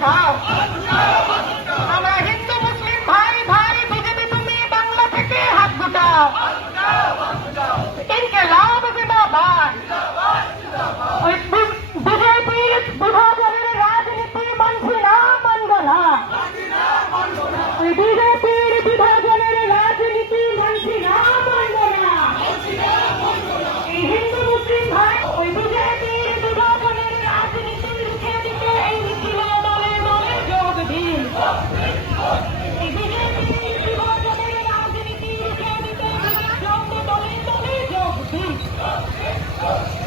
好。দিন এই